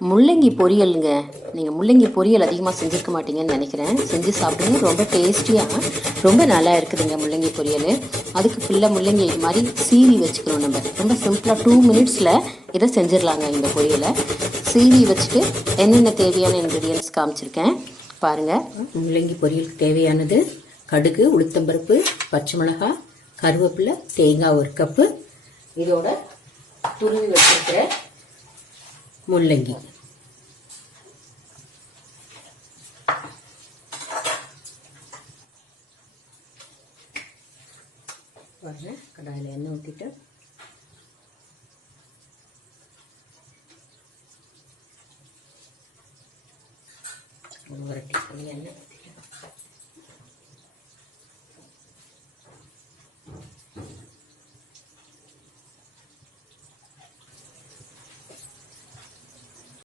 முள்ளங்கி பொரியலுங்க. நீங்கள் முள்ளங்கி பொரியல் அதிகமாக செஞ்சுருக்க மாட்டீங்கன்னு நினைக்கிறேன். செஞ்சு சாப்பிடுங்க, ரொம்ப டேஸ்டியாக ரொம்ப நல்லா இருக்குதுங்க முள்ளங்கி பொரியல். அதுக்கு ஃபுல்லாக முள்ளங்கி இது மாதிரி சீவி வச்சுக்கணும். நம்ம ரொம்ப சிம்பிளாக 2 மினிட்ஸில் இதை செஞ்சிடலாங்க. இந்த பொரியலை சீவி வச்சுட்டு என்னென்ன தேவையான இன்க்ரீடியன்ட்ஸ் காமிச்சிருக்கேன் பாருங்கள். முள்ளங்கி பொரியலுக்கு தேவையானது கடுகு, உளுத்தம்பருப்பு, பச்சை மிளகாய், கருவேப்பிலை, தேங்காய் 1 கப்பு, இதோட துருவி வச்சிருக்கிற முள்ளங்கி. பாருங்க, கடாயில் எண்ணெய் ஊற்றிட்டு ஒரு டீஸ்பூன் எண்ணெய் ஊற்றிட்டு